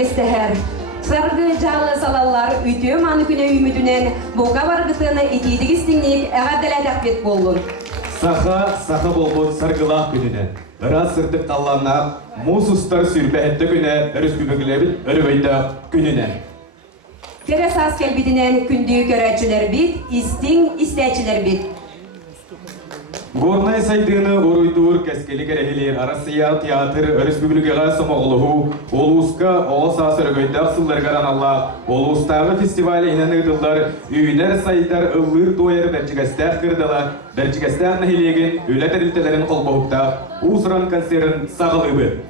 Бэрдьигэстээх. Саргы жалы салалар үтө маны күнө үмүдүнен буга баргытыны Бэрдьигэстээх эҕэрдэлер бет болдун. Саха болбот саргылаах күнүнен. Ырас сырдык талааннар муз устар сүрбәһетте күнө өрүспүбөгүлебит өрүбөйдө күнүнен. Терес ас келбидинен күндүү көрөчүлөр бит, истиң истечилер бит. Горнай сайдыны оруйдуур кескелик эрехилер Арасия театр республикага сомоголуху Олуска Оса сөргөйдак сылларга аналлаах Олустагы фестивале инанырдылар үйнер сайдар ыллыр доер Бэрдьигэстээх кырдала Бэрдьигэстээх нэһилиэгин үлэтерилтелерин колбохукта усран концертын сагылыбы.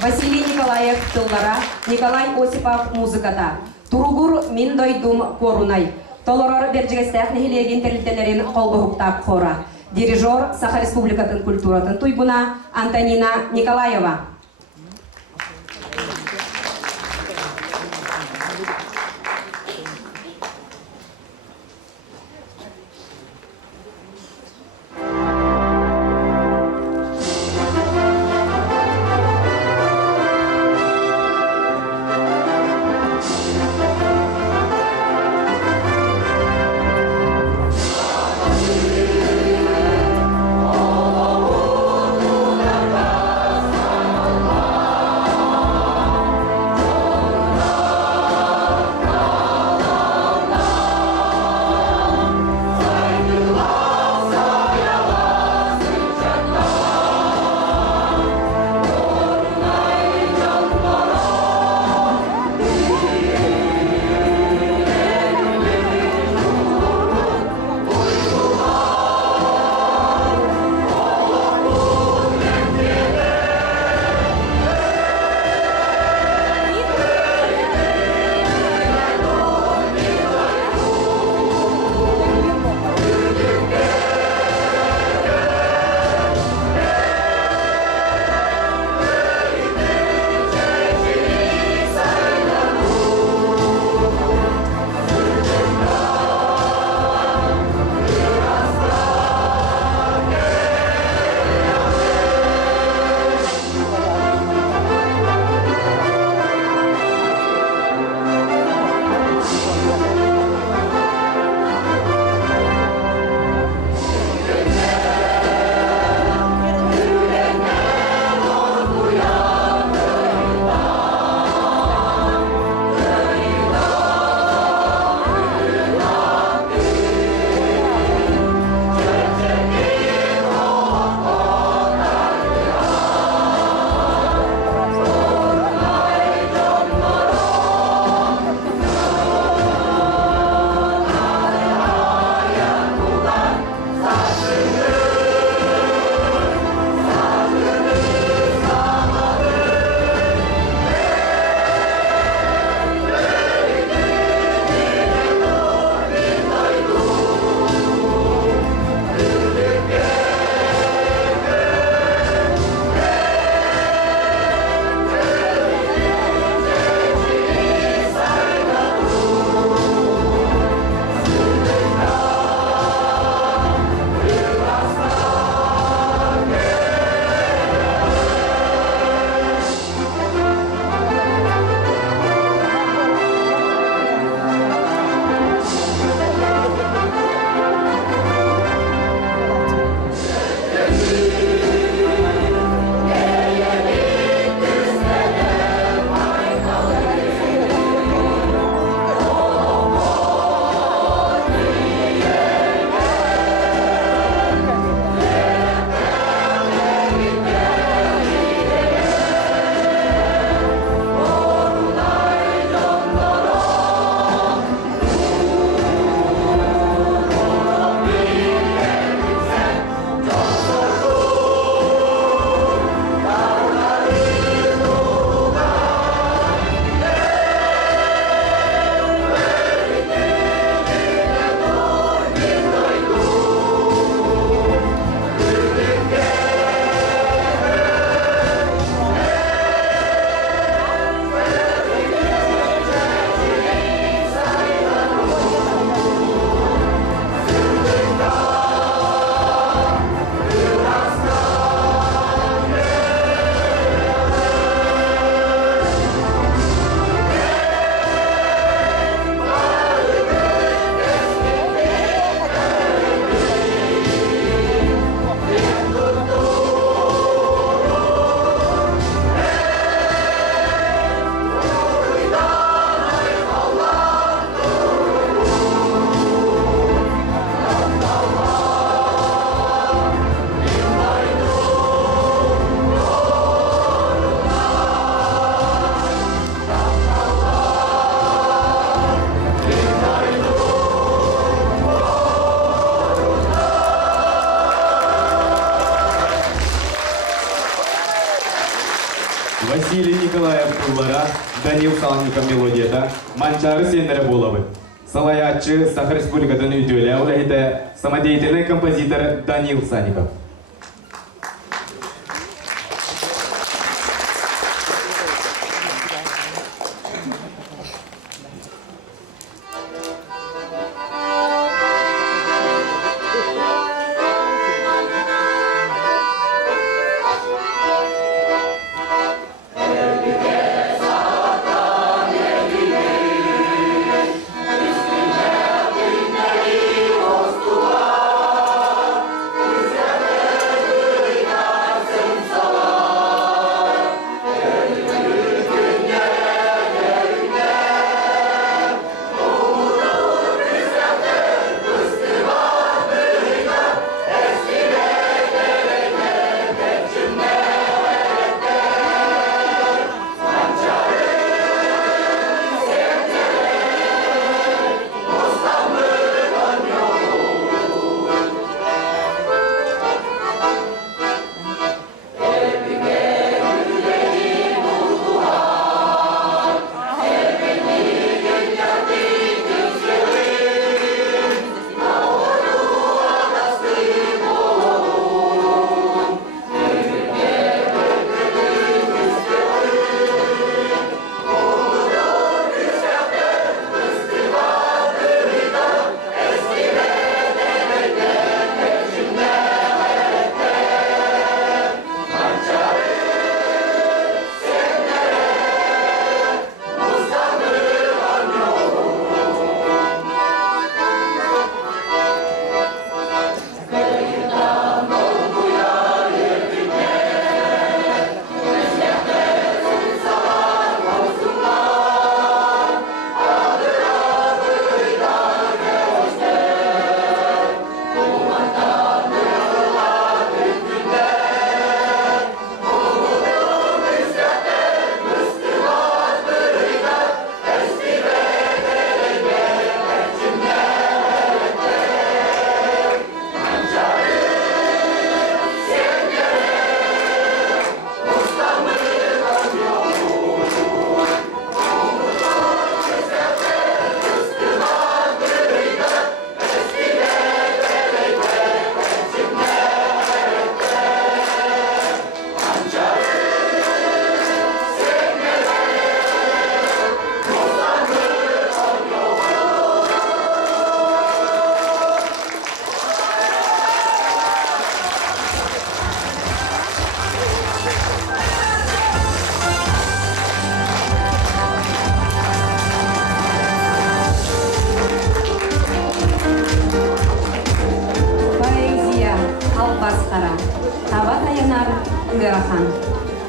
Василий Николаев тыллара, Николай Осипов музыката. Туругур мин дойдум корунай. Толорор Бэрдьигэстээх нэһилиэгин терилтелерин колбохукта хора. Дирижер Саха Республикатын культуратын туйгуна Антонина Николаева. лайықтылара Данил Салников мелодияда манчары сендері болабы. Салаятчы Сахар Республикадан үйтөлі аулахита самодеятельный композитор Данил Салников.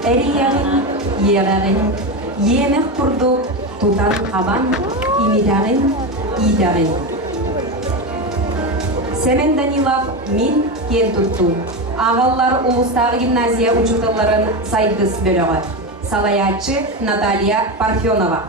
Эрияғын, иерағын, емек құрды, тұтан қабан, имидағын, идағын. Семен Данилов мен кен тұттым. Ағалар ұлыстағы гимназия учителларын сайдыс бөлігі. Салаятчы Наталья Парфенова.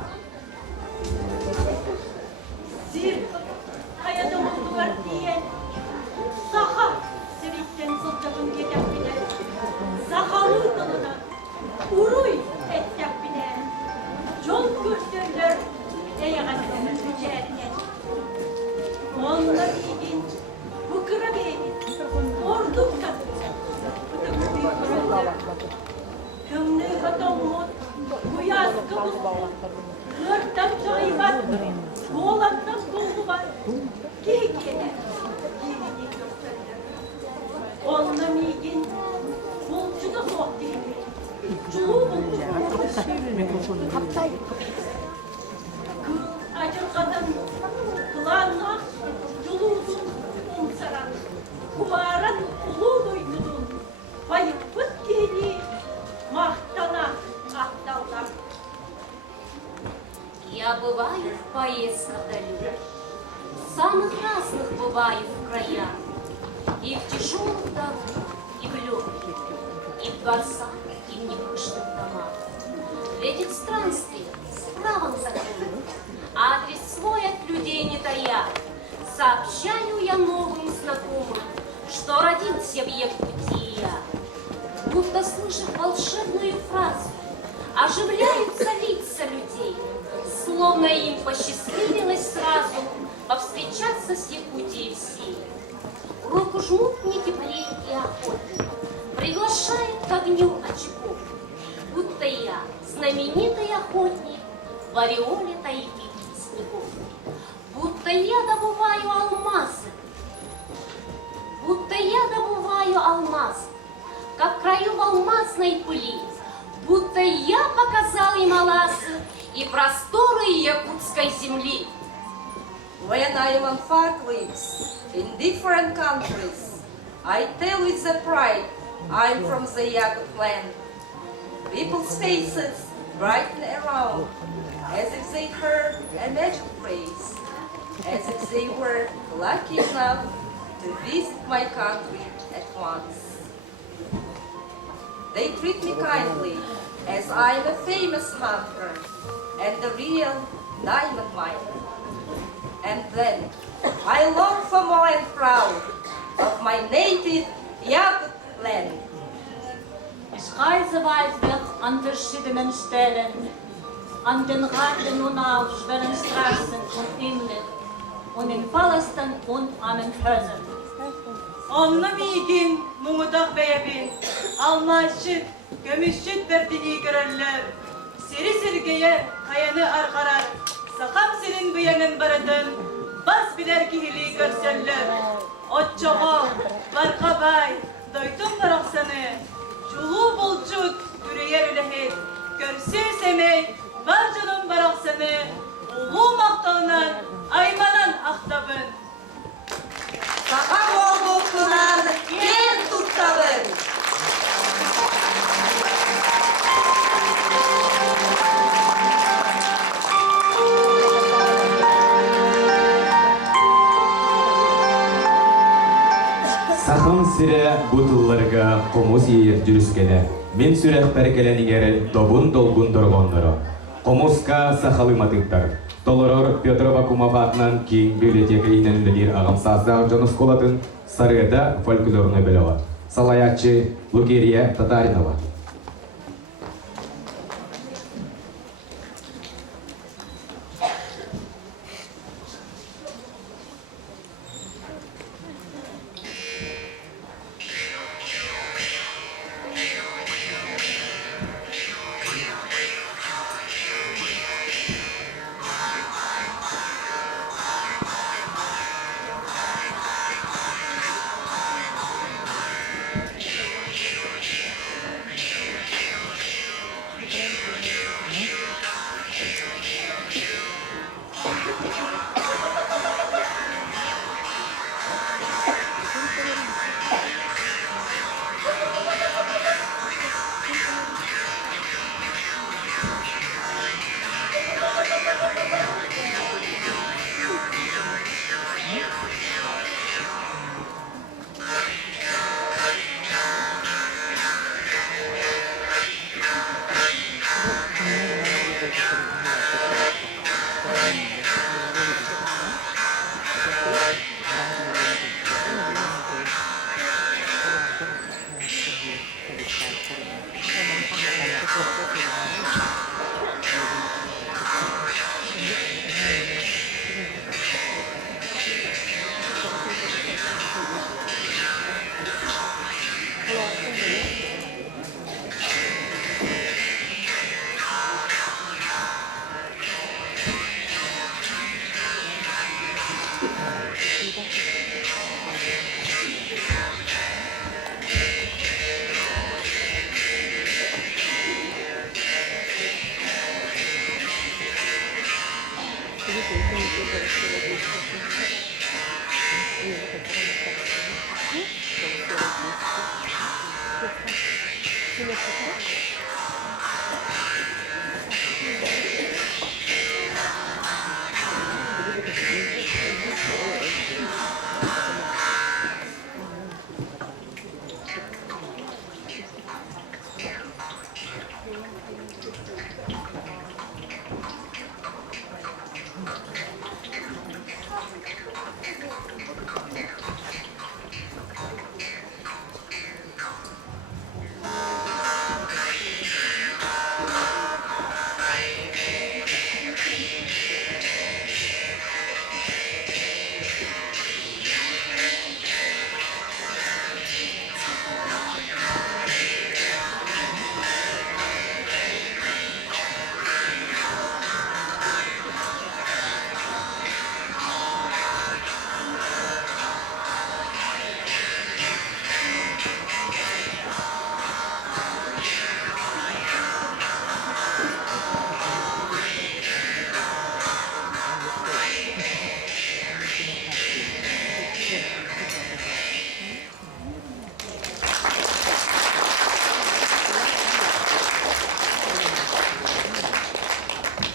Я бываю в поездках далеких, самых разных бываю в краях, и в тяжелых дорогах, и в легких, и в дворцах, и в непышных домах. В этих странствиях с правом законом, адрес свой от людей не тая, сообщаю я новым знакомым, что родился в век бытия. Будто слышит волшебную фразу, оживляются лица людей, словно им посчастливилось сразу повстречаться с Якутией всей. Руку жмут мне теплее и охотнее, приглашает к огню очков, будто я знаменитый охотник в ореоле таикийских снегов. Будто я добываю алмазы, как в краю в алмазной пыли, будто я показал им оазы и просторы якутской земли. When I am on far trips in different countries, I tell with the pride I'm from the Yakut land. People's faces brighten around as if they heard a magic phrase, as if they were lucky enough to visit my country at once. They treat me kindly as I'm a famous hunter and a real diamond miner. And then I long for more and proud of my native Yakut land. Ich reise weit weg an verschiedenen Stellen, an den Randen und auf schweren Straßen und Inlet und in Palästen und an den Häusern. Onunla miyigin, mumudak beyebin, almaşıt, gömüşçüt Bэрдьигэстээх, siri sirgeye kayanı arkarar, sakam senin bıyanın baradın, bas biler ki hili görseller. Otçoğu, barkabay, doytum baraksanı, çuluğu bulçut, yürüyer ülehit, görsü semey, var canım baraksanı, ulu maktağınan, aymanan aktabın. Sakam olgunlar, yer tuttabın. Сахым сире бутылларга комуз ийер жүрүскене. Мен сүрек беркеленигер добун долгун доргондоро. Комузга сахалыматыктар. Толорор Петрова Кумапатнан кийин библиотека иненлер агамсаздагы жонус колатын Сарыда фольклорны белева. Салаячы Лукерия Татаринова.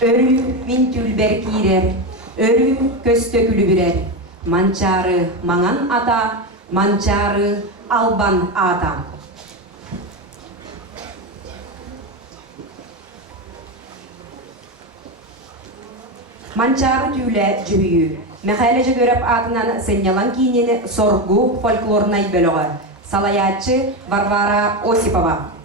Örü min tülber kirer, örü köstökülü birer. Mançarı maŋan ata, mançarı alban ata. Mançarı tüyle cühüyü. Mehəlece görüp adından senyalan kiyinini sorgu folklornay bölüğü. Salayatçı Varvara Осипова.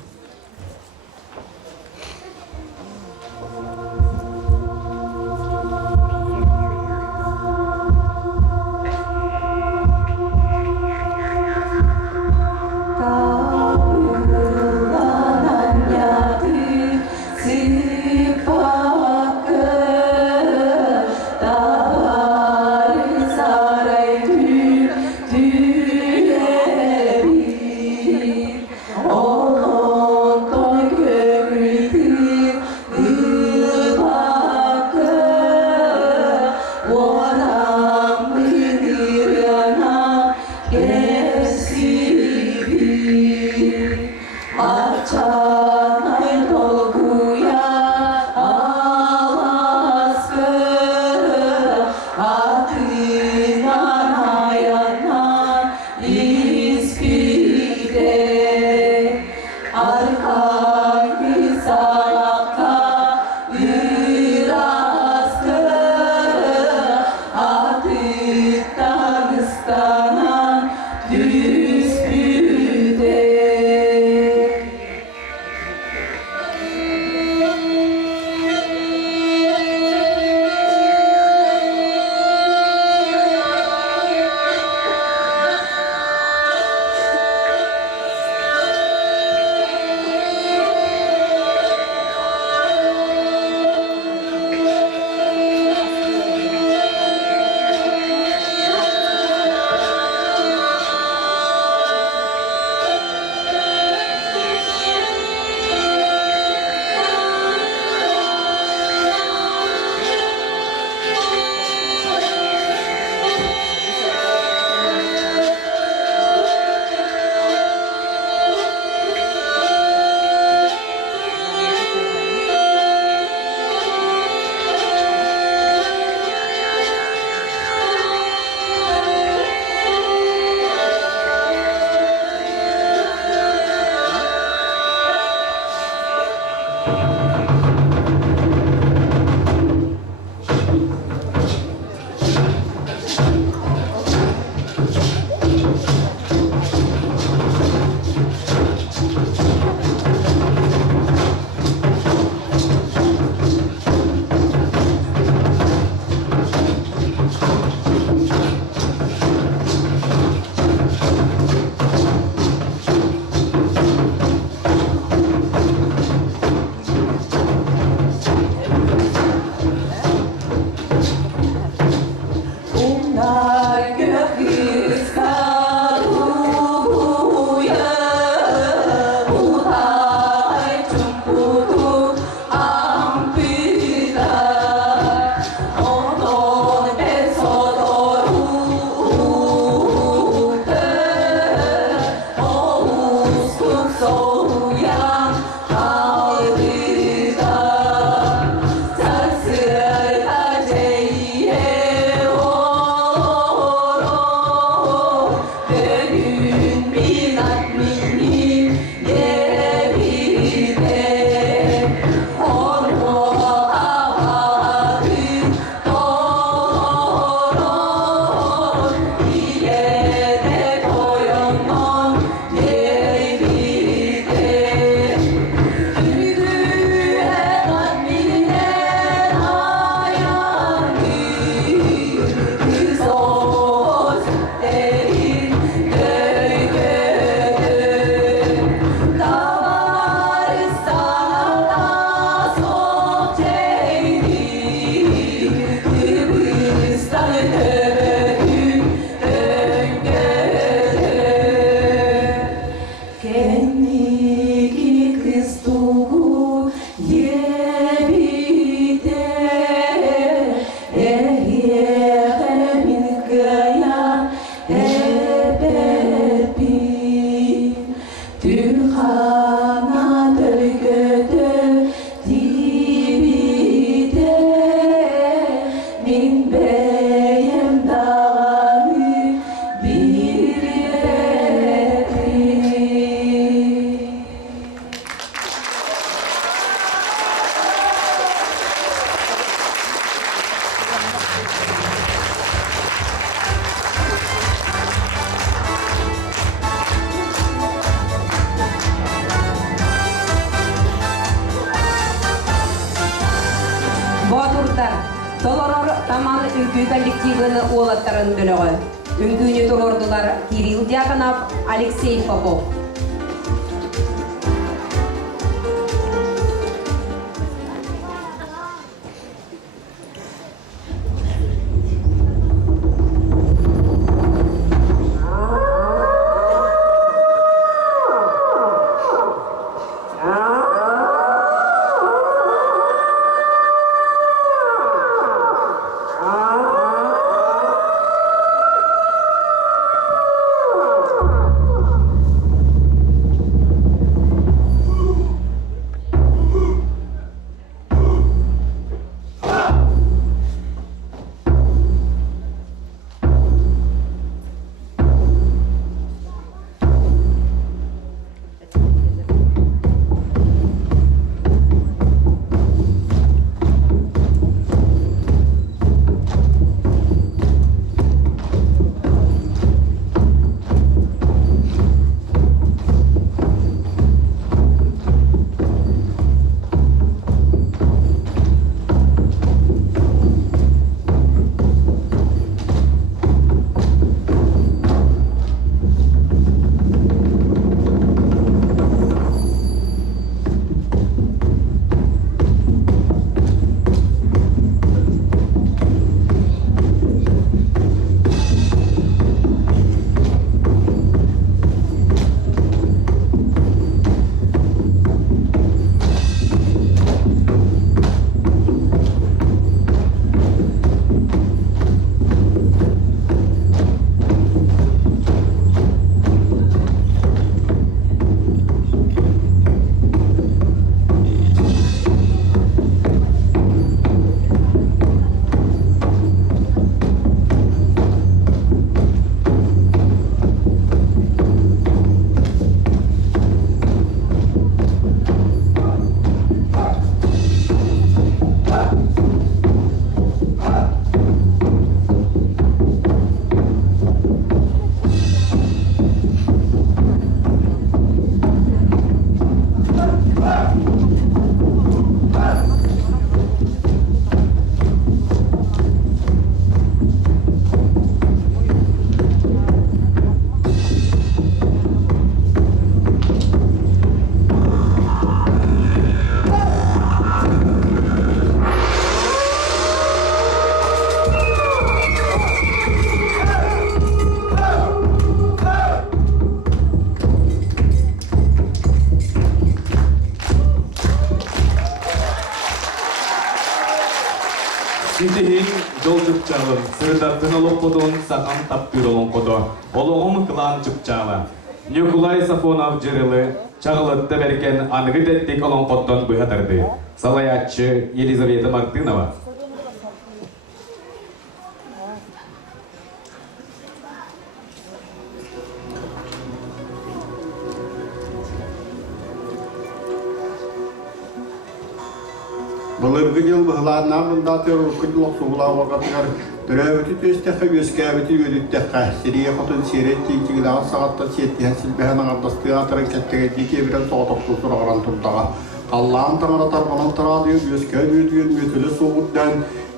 үңкүү коллективын уолаттарын бөлөгө. Үңкүүнү турордулар Кирилл Дьяконов, Алексей Попов. Сидихин жол жүпчалым, сырдаттын олопподон сақан таптыр олон қодо. Олоғым қылан жүпчалы. Николай Сафонов жырылы, чағылытты беркен анғы дәттек олон қоттон бұйхатырды. Салаятчы Елизавета Мартынова. Былырғы жыл бұғыларына бұнда тұрылқыдылық суғыла оғатығар түрәуіті төстәқі өскәбіті өліттәқі сирия құтын сирет кейтігіліға сағатта сеттіген сілбәхінің ардасты атырын кәттігі кебірен соғытықты сұрағыран тұрдаға. Қаллағын таңыратар бұнын тұрадығын өскәбі өтіген өтілі соғыттан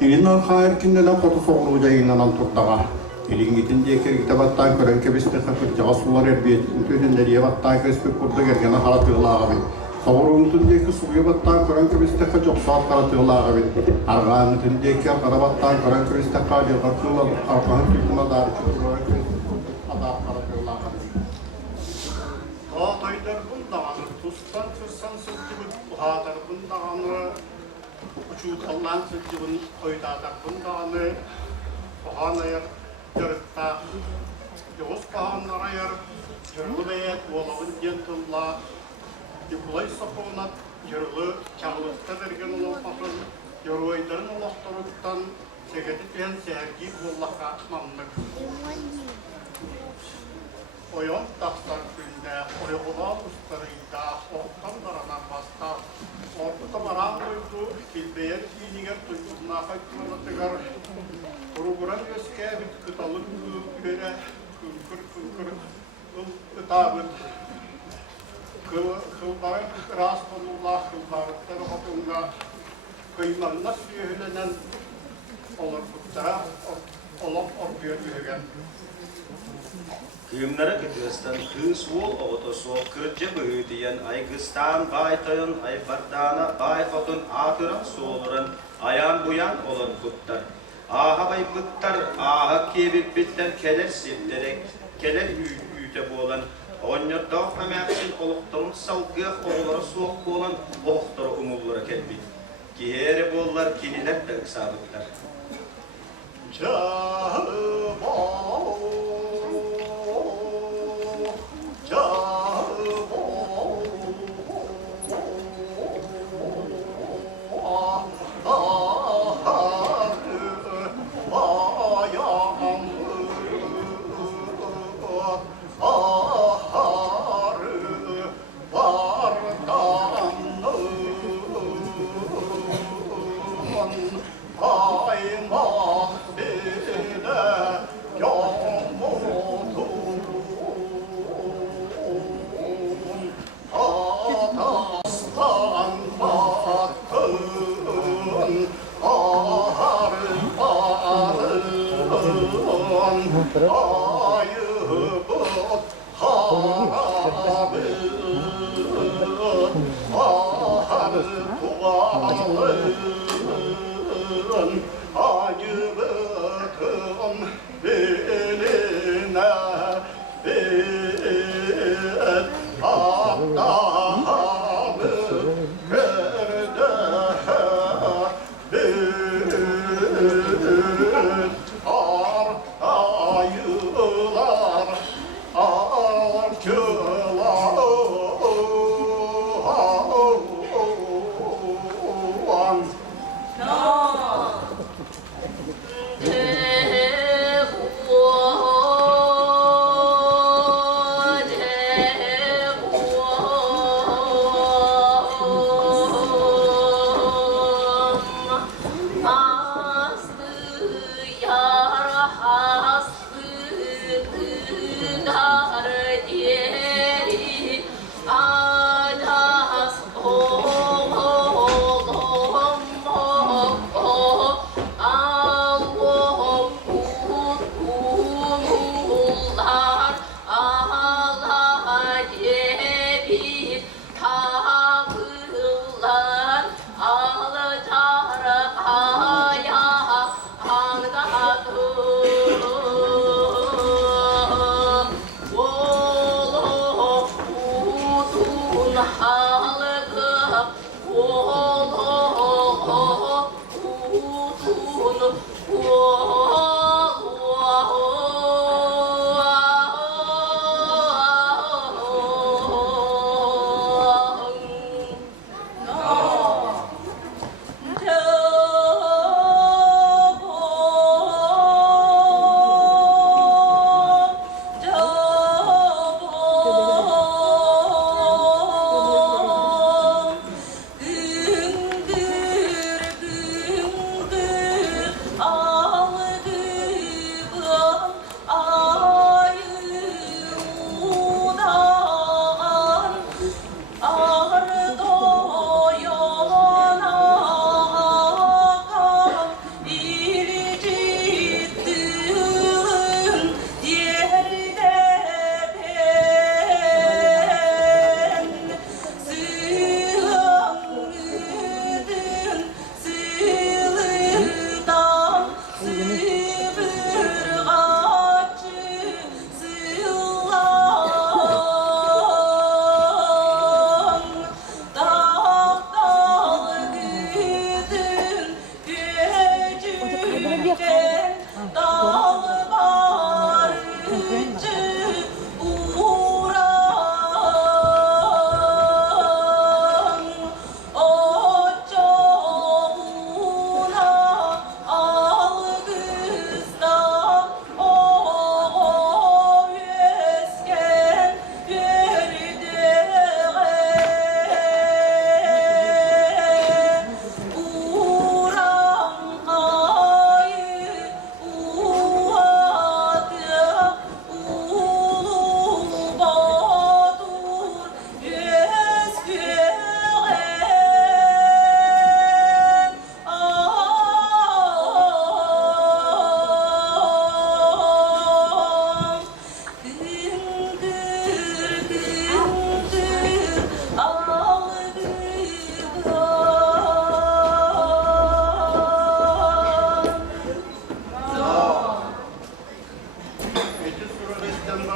енін арқа әркінділі құты соғыру жайынан тұрдаға. Елінгетінде кергітабаттан көрін кебістіқі күртіға сулар әрбетін төтіндерге баттан көспек құрды кергені харатығылаға бен. Соғырың түндегі суғы баттан көрін көбістіқі жоқ саат қаратығылаға бен. Арғаны түндегі қарабаттан көрін көбістіқі адилға қылып, арқаны түлкіна дары күрі адар қаратығылаға бен. Тойдар бұндағаны, тұстан тұрсан сүртігін, бұғадар бұндағаны, ұчуғалан сүртігін, қойдадар бұндағаны, бұған айыр, жүріттақ, жоғыз қағанлар айыр, жүргі бәйет, олағын ден тұлла, Николай Сафонов жырлы чағылықта берген олаппақын, жыруайдарын олақтырыттан сегеті пен сәргі боллаққа маңдық. Ойон тақстар күнде, ойғыла ұстарыйда, оқтан баранан баста, орқыта баран ойду, келбейер кейінігер тұйдығына қайтқанатығар, ұрығыран өске біт күталын көре, күнкір, ұтабыт. Kılbarın Raskolullah kılbarıkları hakkında kıymanına süyühlenen olur kuttara olup orpuyor üyegen. Күннэригэр кыз ол отосо кырджы быдыян айгыстан байтайын айбардана байфотун атыран солуран аян буян олар буттар. Аха байбыттар аха кебиппиттен келер септерек келер үйте болан. Оннордох амяксин олуқтырын салгых олары соқ болан оқтыры умуллары келбит. Киері боллар кинилер дәк сабыттар.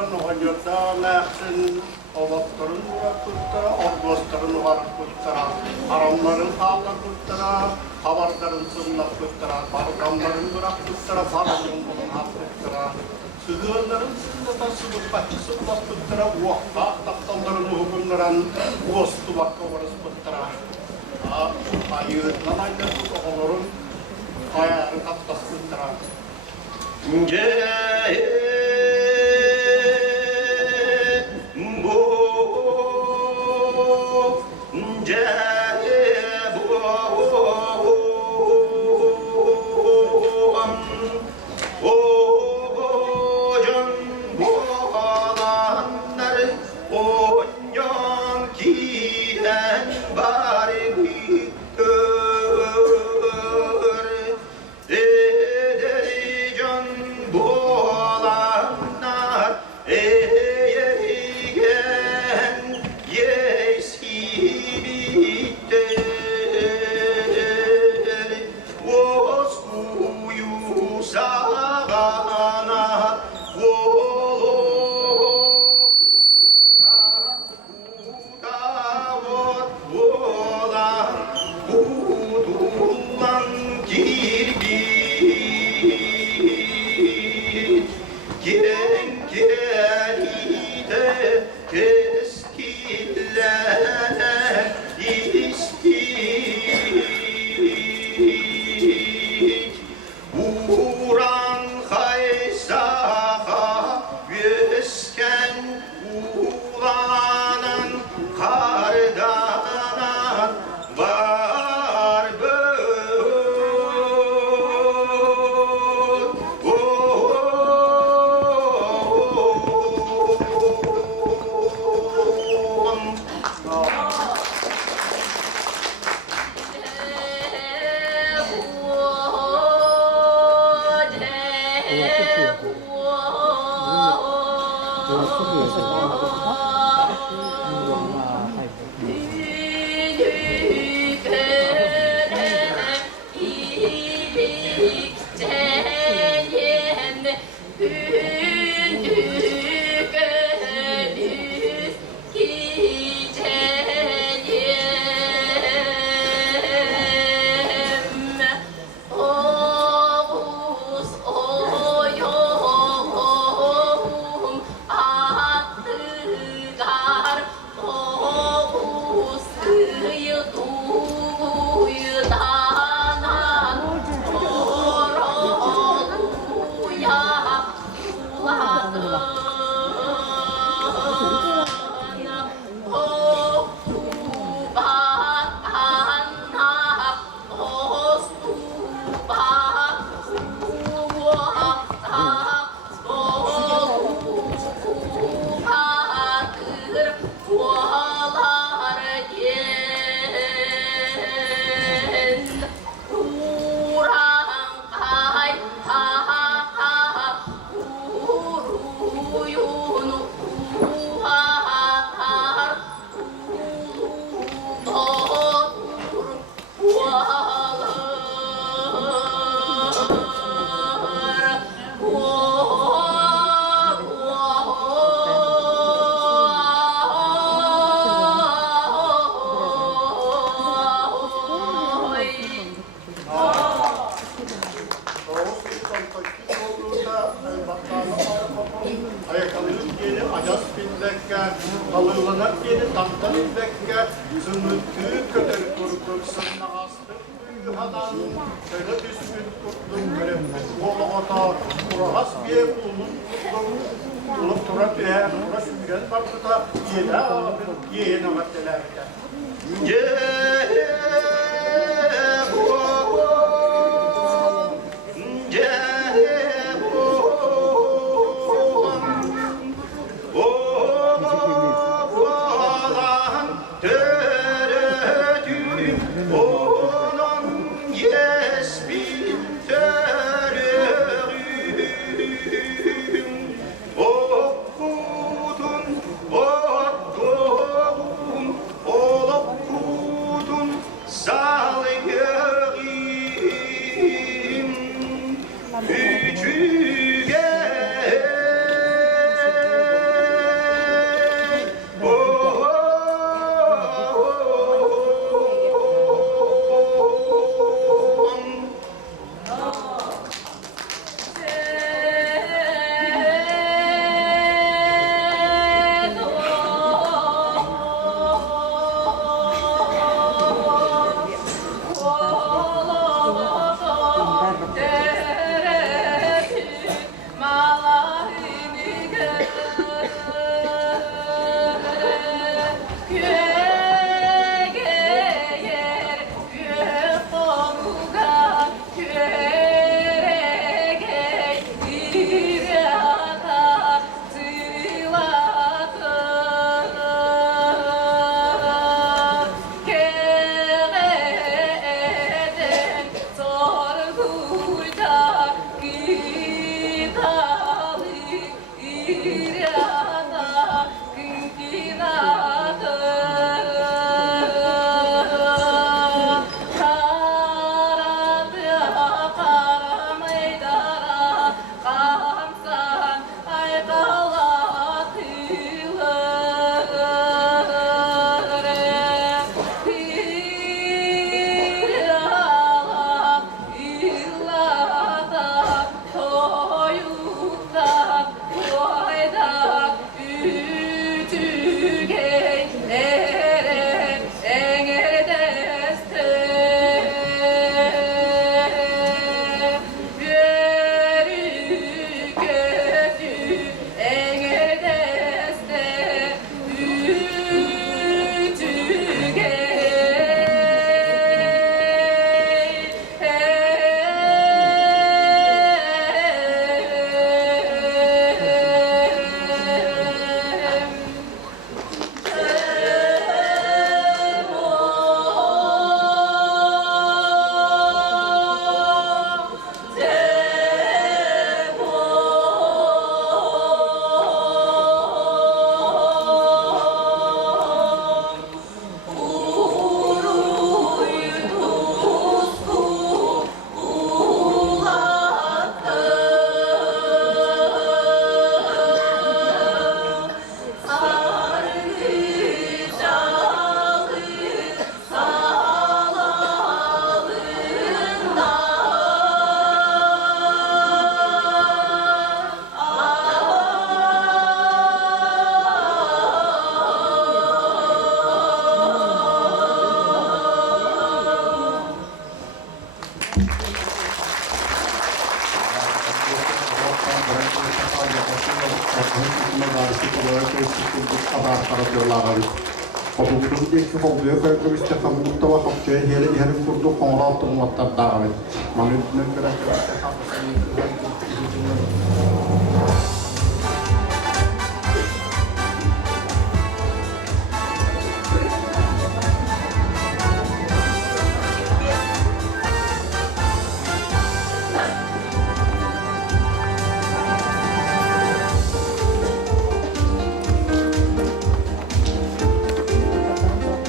Oğulların oğullardan akşın, oğulların uğraklıklara, oğulların uğraklıklara, haramların ağlarlıklara, havarların sınırlıklara, bargamların uğraklıklara, bargamların uğraklıklara, sığınların sınırda sığınlıklara, sığınlıklara, uğakta, taktalların uğunların, uğustu vakka uğraşlıklara. Ayırdan aylarlık oğulların ayarı kaptaslıklara.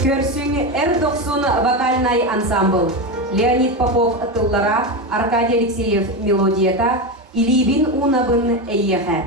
Көрсүң Р-90 вокальный ансамбль. Леонид Попов тыллара, Аркадий Алексеев мелодията, Илибин унабын эйеха.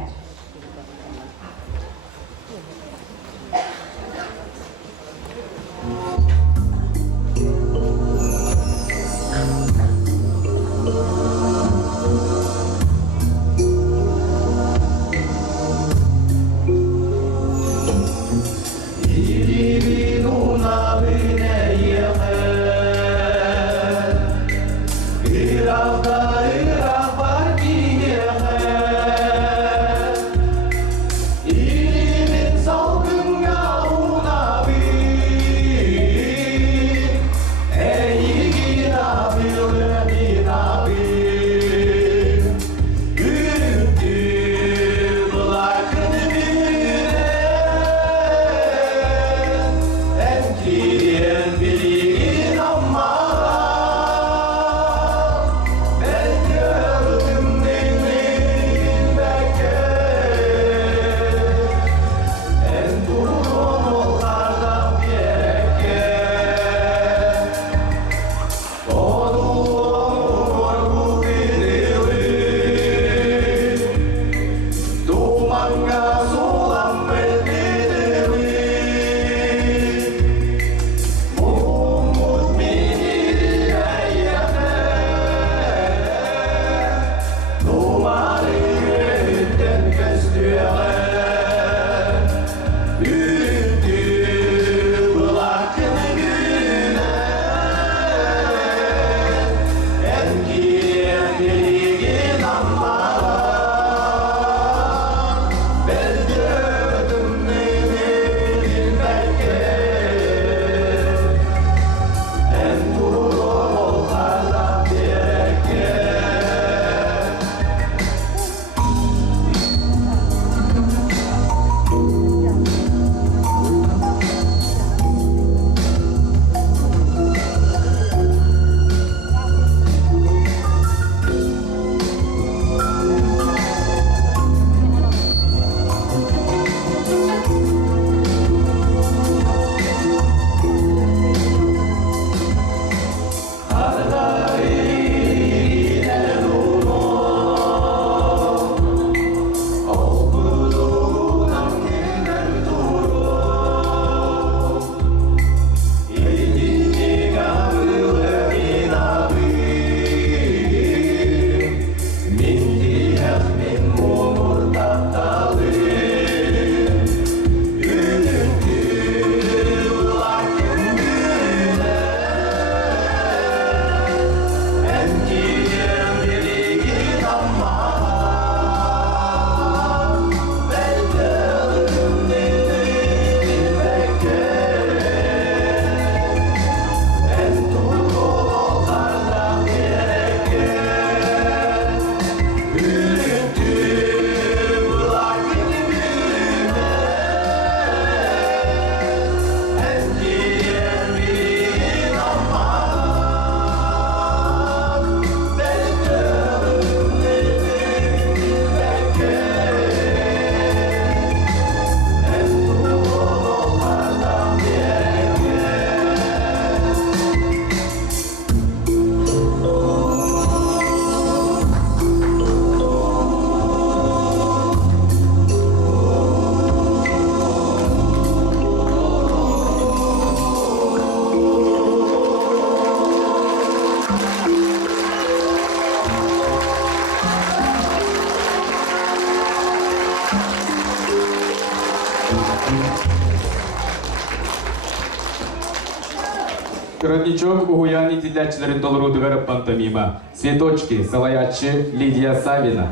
Родничок угуяни тилячилерин толорудугара пантомима. Цветочки, салаячы Лидия Савина.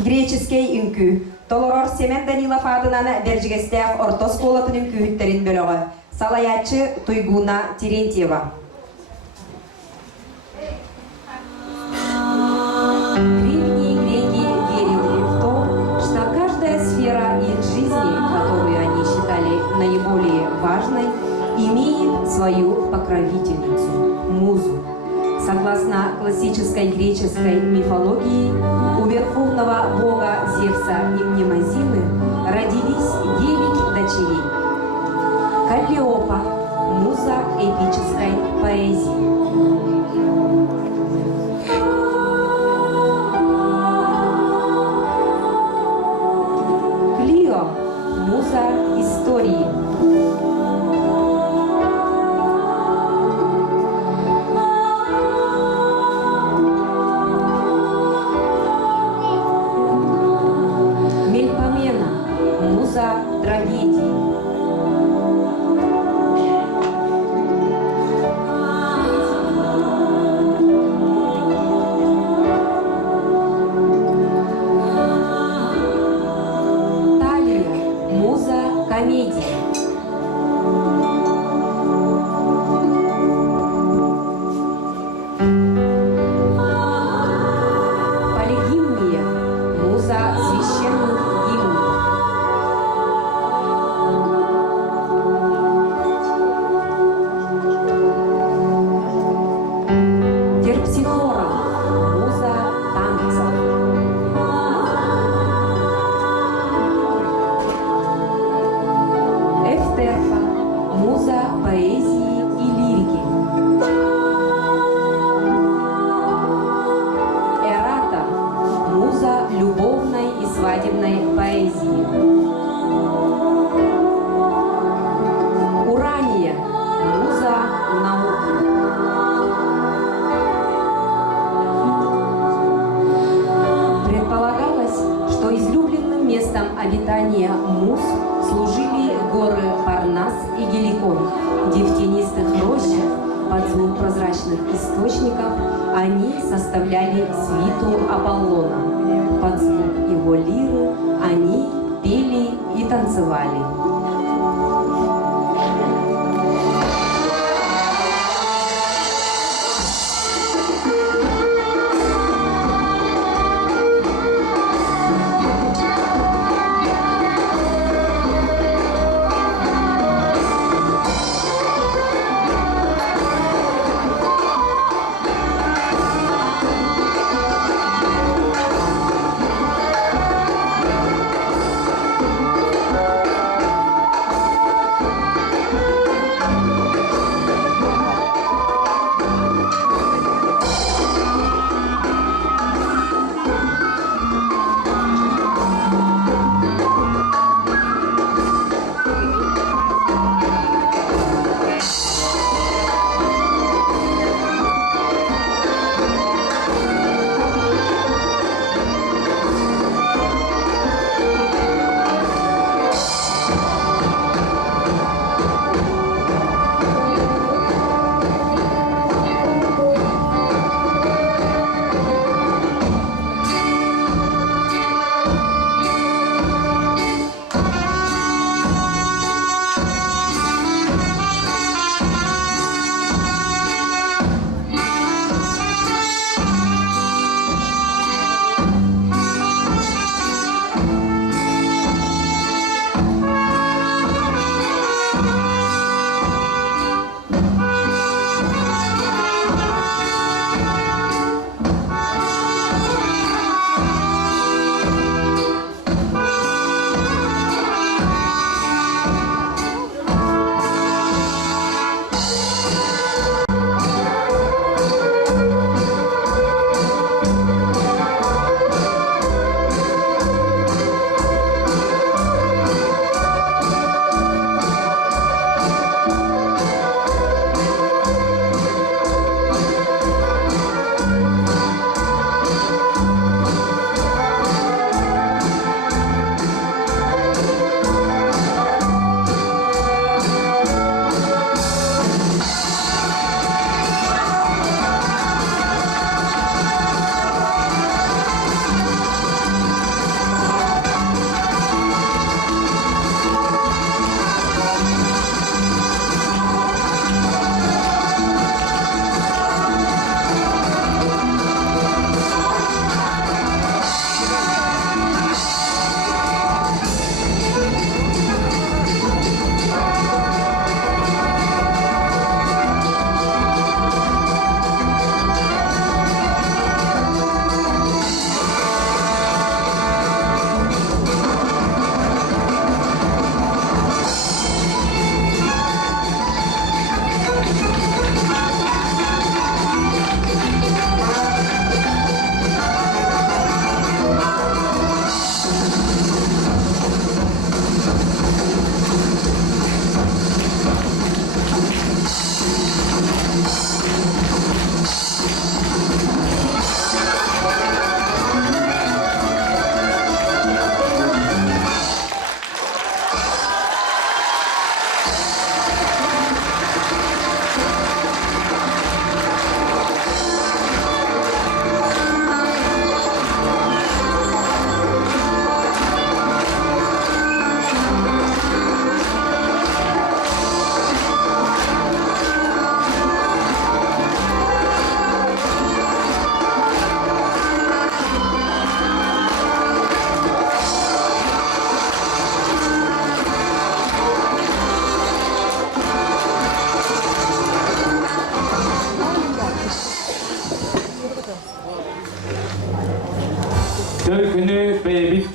Греческий үнкү. Толорор Семен Данилов адынан Бэрдьигэстээх ортос болатын үнкүһүттерин бөлөгө. Салаячы Туйгуна Терентьева. Древние греки верили в то, что каждая сфера их жизни, которую они считали наиболее важной, имеет свою покровительницу – музу. Согласно классической греческой мифологии, у верховного бога Зевса и Мнемозины родились 9 дочерей. Каллиопа – муза эпической поэзии. Клио – муза истории. комедии. Полигимния – муза священных гимнов. Терпсихора – муза танцев. Этерна – муза поэзии и лирики. Эрата – муза любовной и свадебной поэзии. Урания – муза науки. Предполагалось, что излюбленным местом обитания муз служили горы Парнас и Геликон, где в тенистых рощах под звук прозрачных источников они составляли свиту Аполлона. Под звук его лиры они пели и танцевали.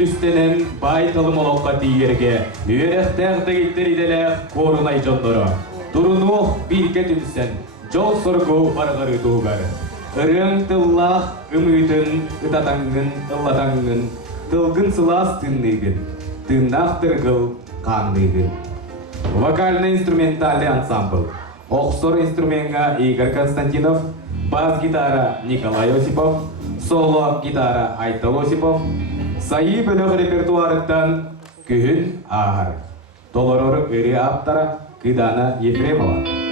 күстенен бай тылым олоққа тиерге, үйеректәқ дегеттер иделәқ корунай жондыры. Турунух бирке түнсен, жол соргу барғары туғар. Үрің тыллақ үмүйдің, ұтатаңын, ыллатаңын, тылгын сылас тыннығын, тыннақ тыргыл қаннығын. Вокально-инструментальный ансамбль. Оқсор инструментға Игорь Константинов, бас-гитара Николай Осипов, соло-гитара Айтал Осипов, сайы бөліғі репертуарыттан күхін ағар. Толорор үрі аптара Кыдана Ефремова.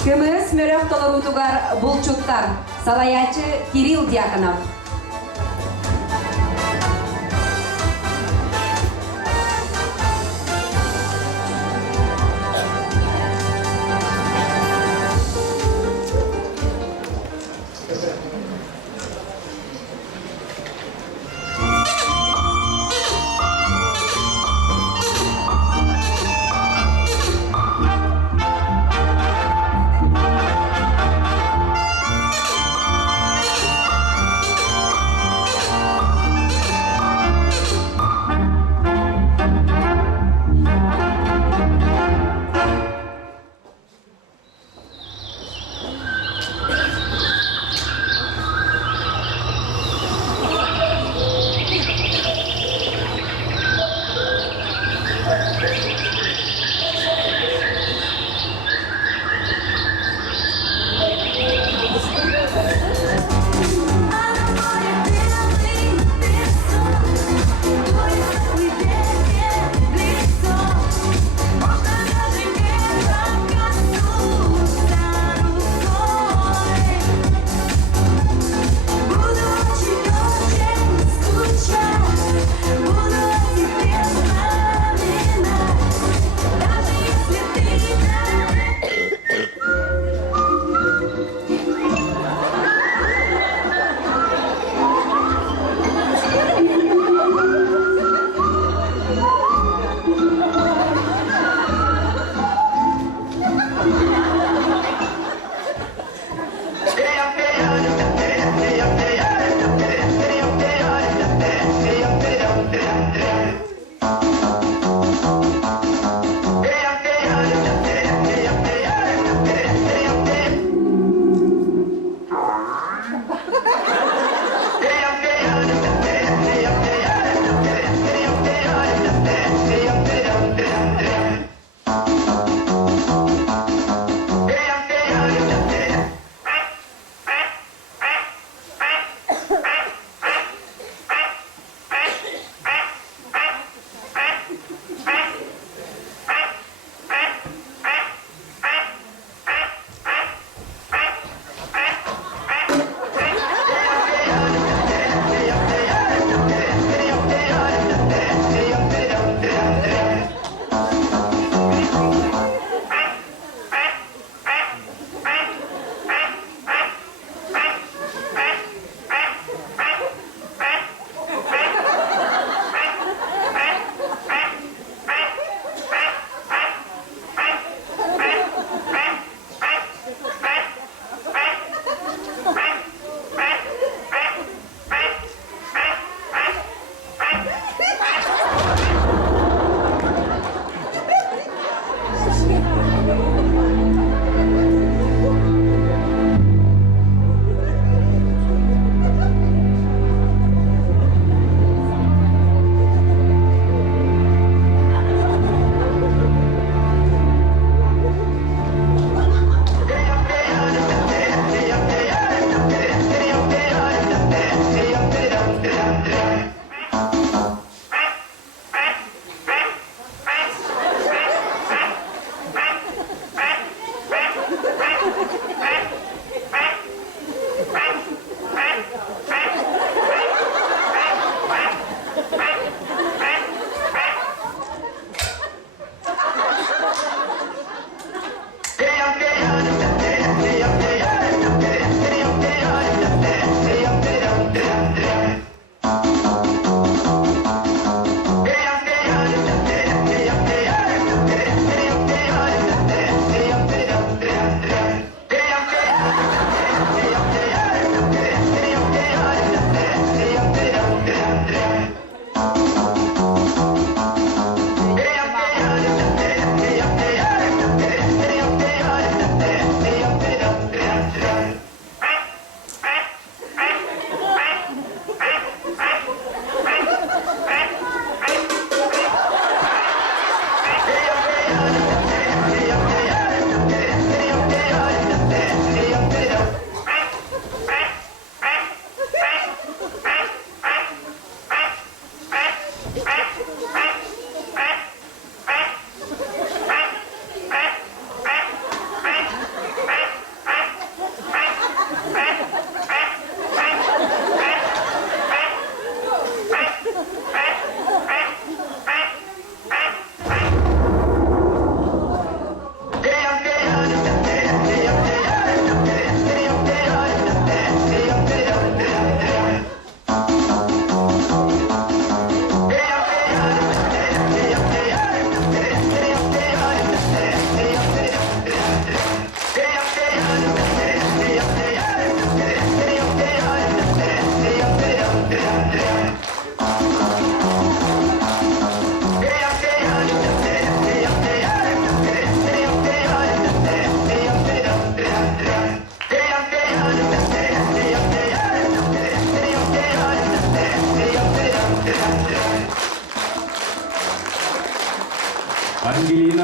Кымыз мөрөк толорутугар булчуттар. Салаячы Кирилл Дьяконов.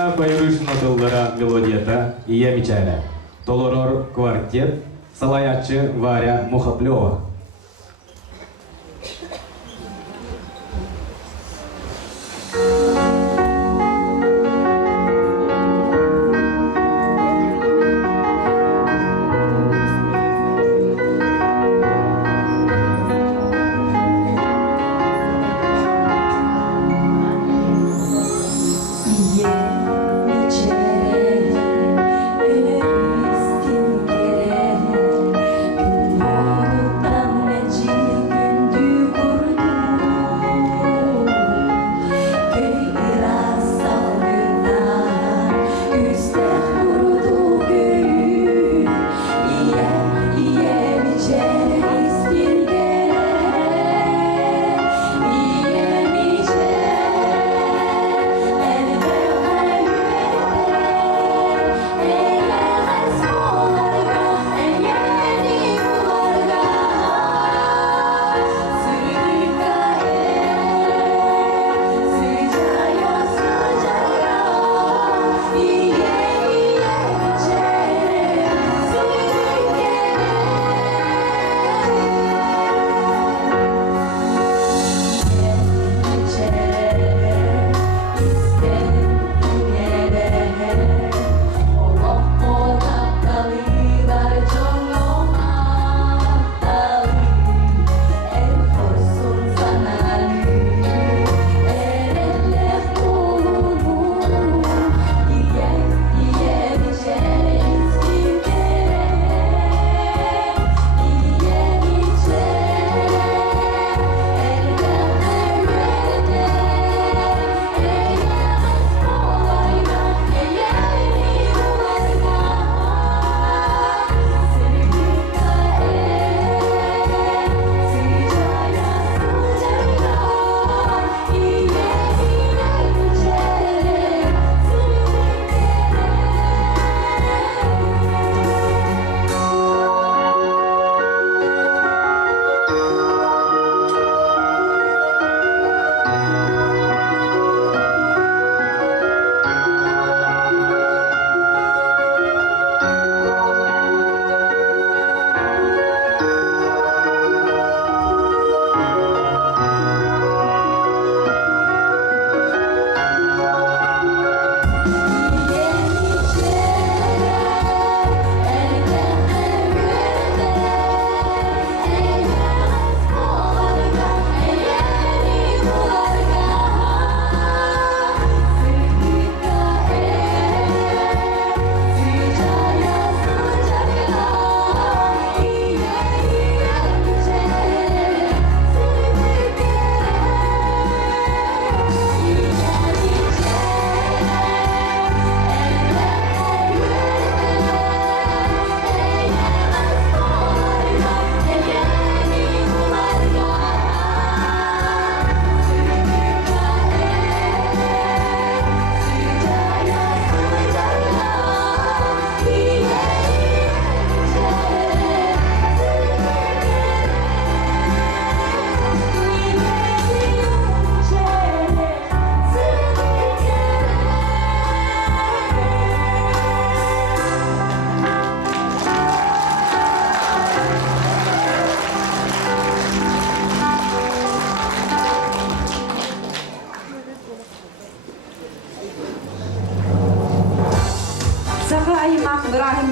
Eterna bayırışnatıllara melodiyata iyemiçere. Толорор квартет, салаячы Варя Мухаплёва.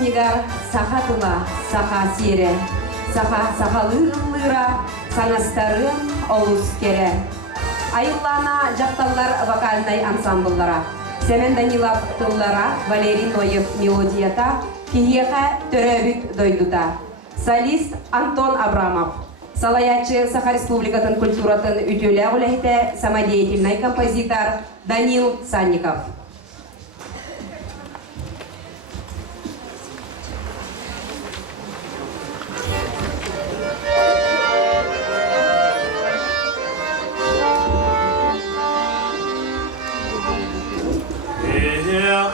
Нигар сахатыла, сахасире, сахалыра, санастарын олус кере. Айыллана жақталлар вокальный ансамбльлара. Семен Данилов тыллара, Валерий Ноев мелодията, киеха төрөбүт дойдута. Солист Антон Абрамов. Салаячы Саха Республикатын культуратын үтөлә уләйте самодеятельный композитор Данил Санников. Yeah.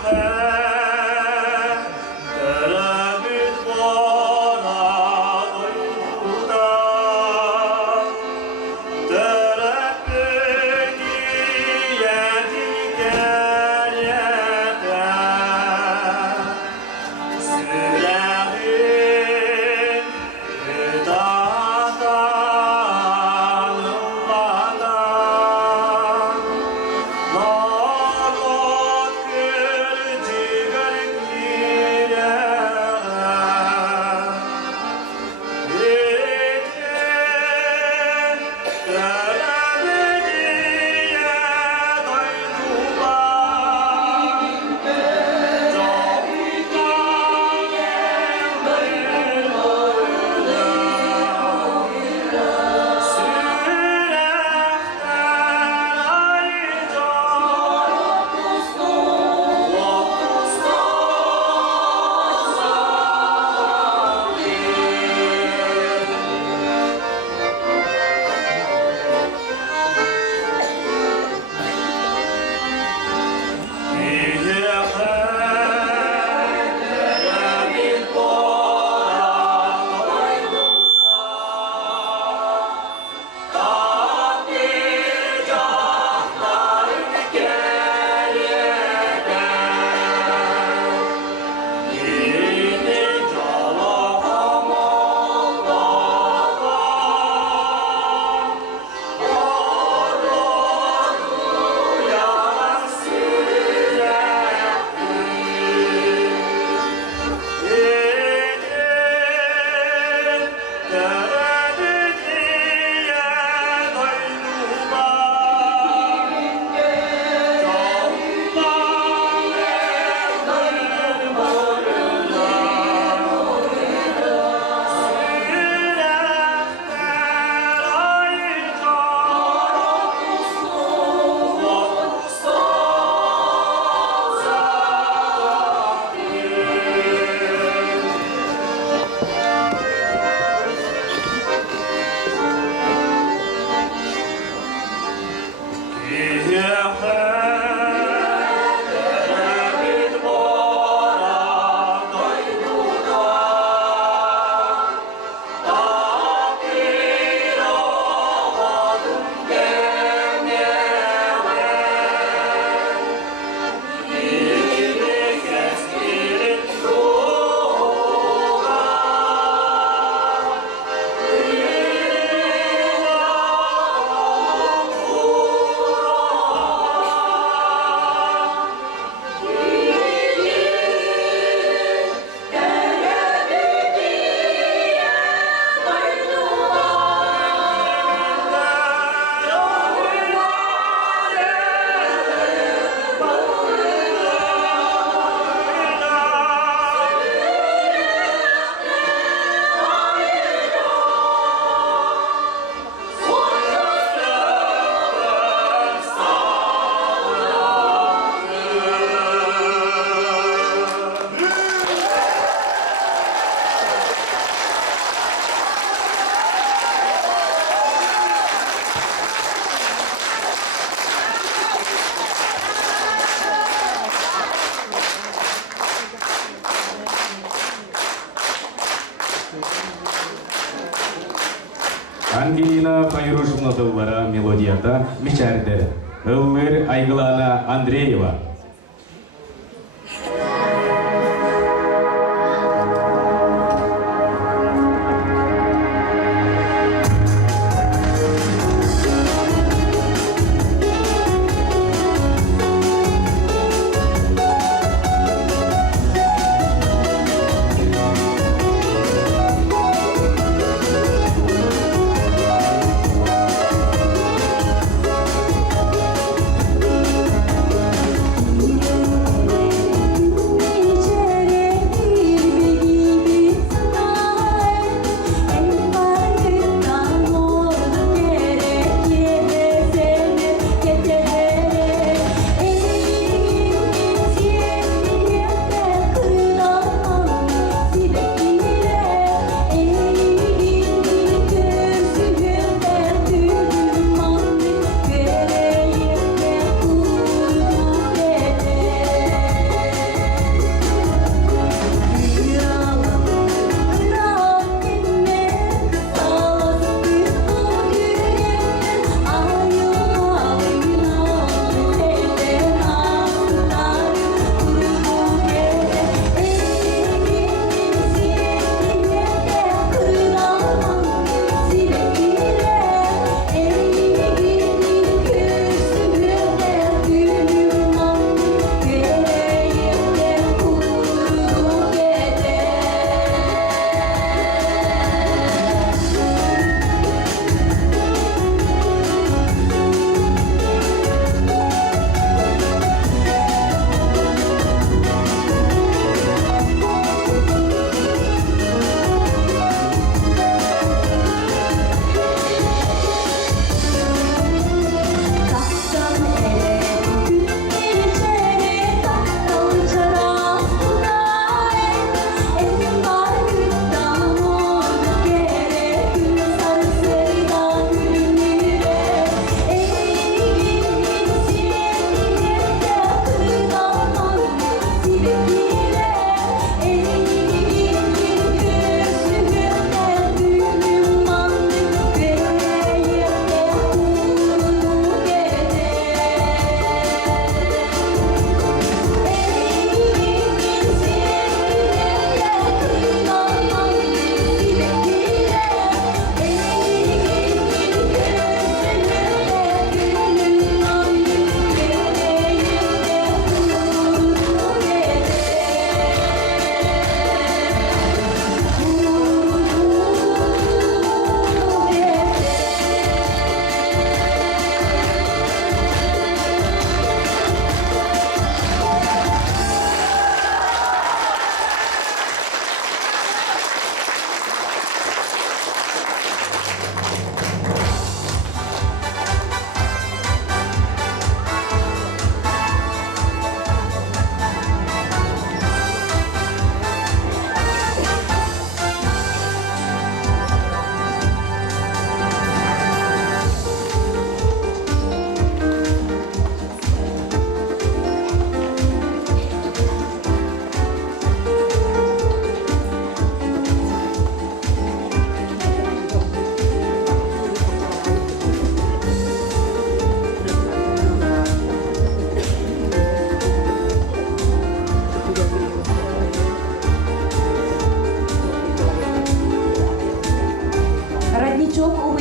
Ангелина Пайрушевна мелодията «Этерна». Ыllыр Айгылана Андреева.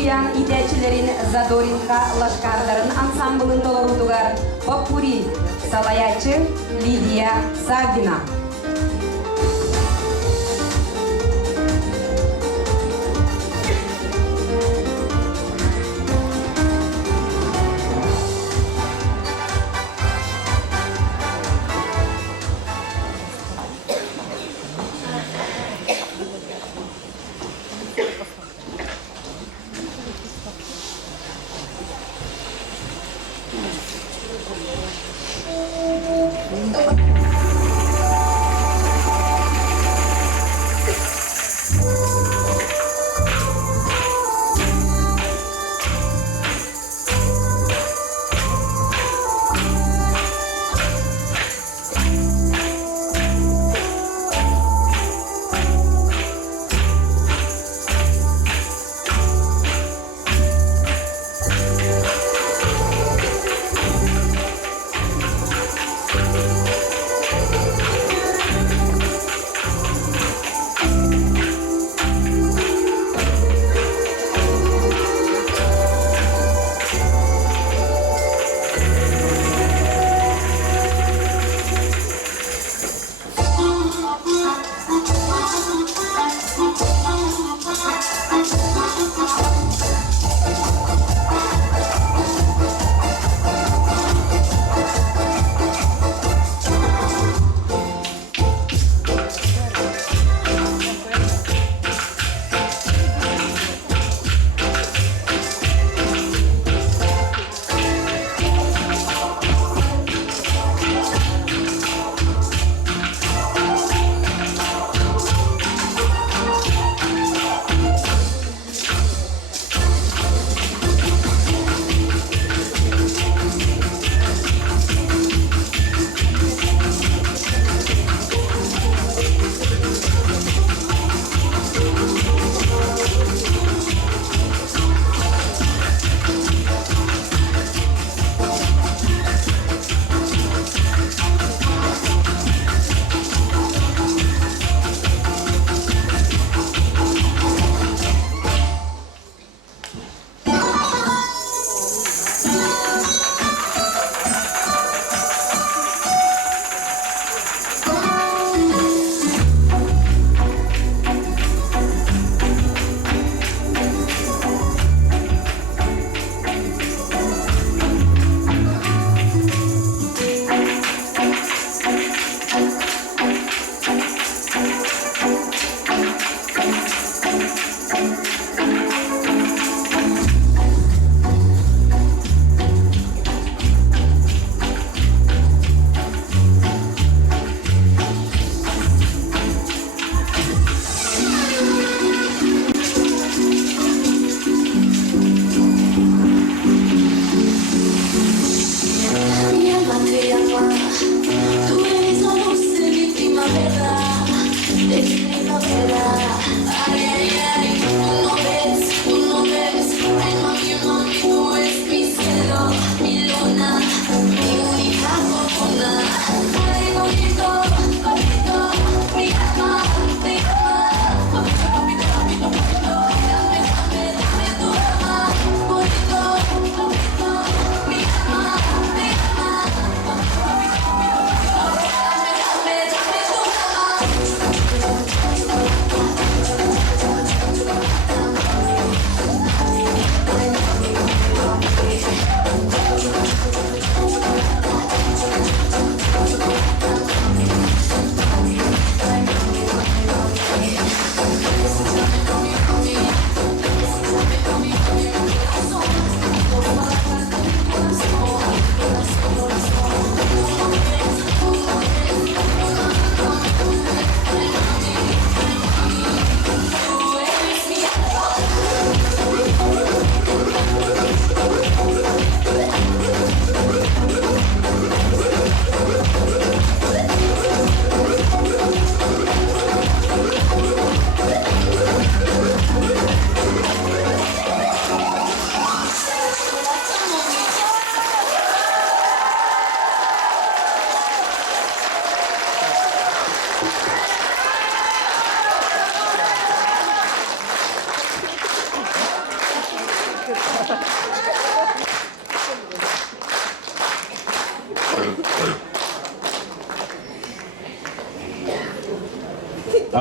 Итиян итәчилерин Задоринка лашкарларын ансамблын толорудугар Поппури салаячы Лидия Сагина.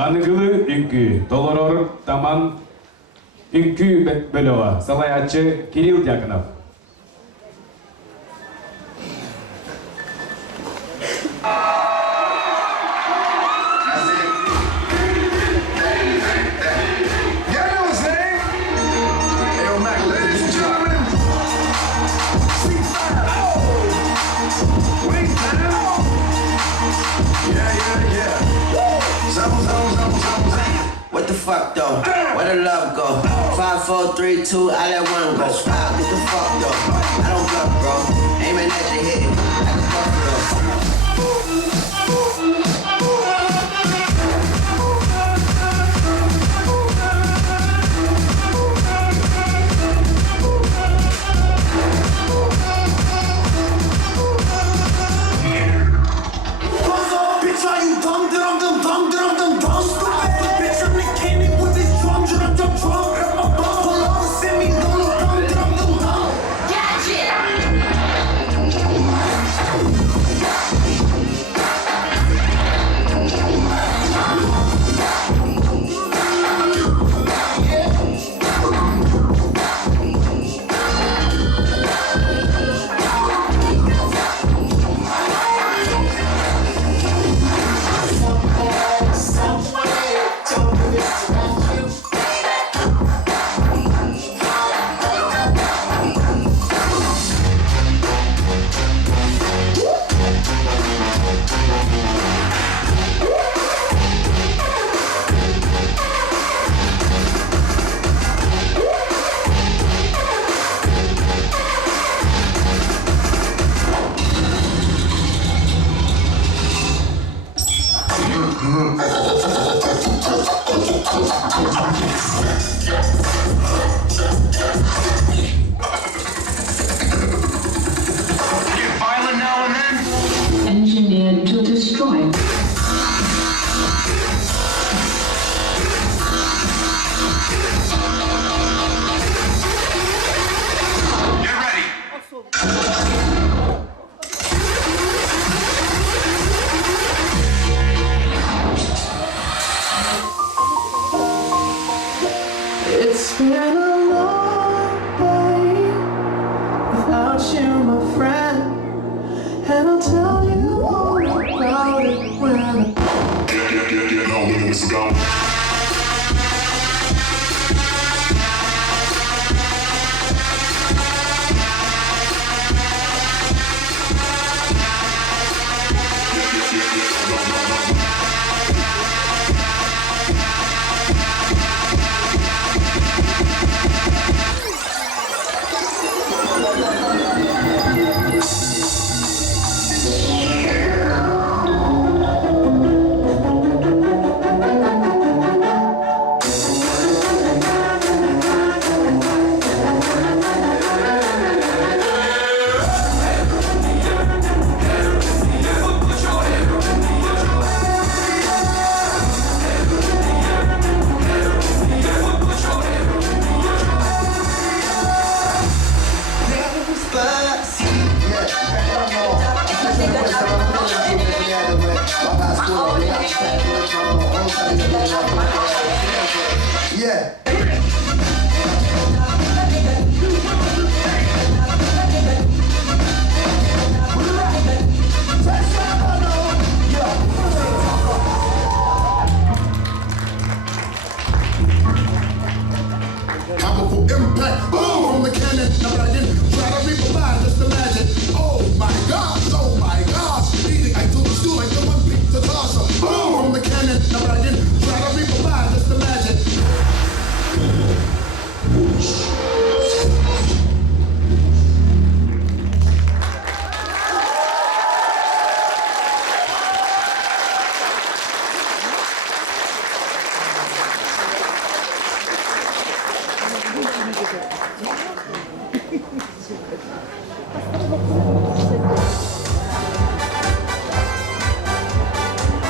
Анығылы үнкі, толорор таман үнкі бөліға, салаятчы Кирилл Дьяконов. What the fuck though? Where the love go? 5, 4, 3, 2, I let one go. Wow, get the fuck though? I don't bluff, bro. Aiming at your head like a buffalo. Engineered to destroy. It's been a long day without you, my friend, and I'll tell you all about it when I get home and it's gone. Yeah. Powerful impact, boom on the cannon. Now I didn't try to read my mind, just imagine. Oh my gosh, eating I took the stool like the one beat the tosser. Boom on the cannon. Now I didn't try to read my mind, just imagine.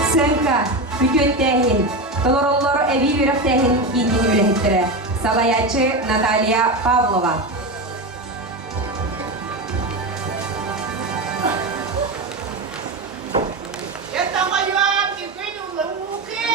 Сенка, үтөттәһин, толороллор эви үрәктәһин киндин үләһиттерә. Салаячы Наталья Павлова. Это моя Евгения Луки!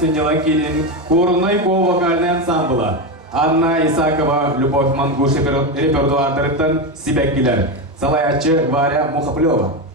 Синелакинин, Курной вокальный ансамбла, Анна Исакова, Любовь Мангуш репертуардырыттан Сибеккилер, Салаячы Варя Мухаплева.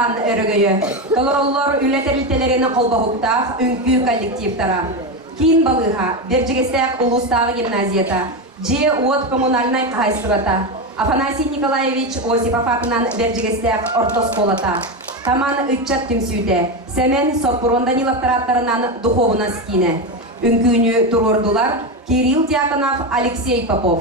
Улахан өрөгөйі. Толороллор үлетерілтелеріні қолбағықтақ үнкі коллективтара. Кин балыға Бэрдьигэстээх улустағы гимназията. Же от коммунальной қайсыбата. Афанасий Николаевич Осипов атынан Бэрдьигэстээх ортосколата. Таман үтчат түмсүйде. Семен Соппурон Даниловтараттарынан духовна скине. Үнкүйні тұрордулар Кирилл Дьяконов, Алексей Попов.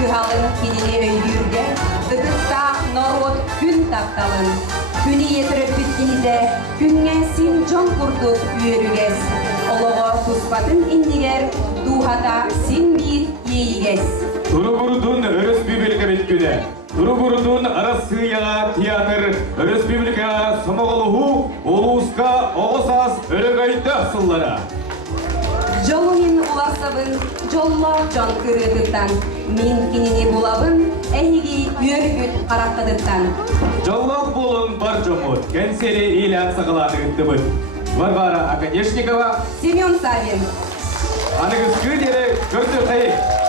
Кыһалын кинини өйдүүрге, ыдыкта народ күн тапталын. Күни етіріп біткенде, күнге син жон курдук үйерігес. Олығы туспатын индигер, дуғата син бир ейгес. Турубурдун Республика биткүнө. Турубурдун Россияга театр Республика самоголуху Олуска Оғысас өрөгөйдө сыллара. Жолунин уласабын, жолло жон кырыдыктан. Мин кинини булабын, эйги үйөргүт караккыдыктан. Жоллок болун бар жомут, кэнсиэрэ ийэлэр сагалады ыттыбыт. Варвара Акадешникова, Семен Савин. Anıgız gıdere gördü kayı.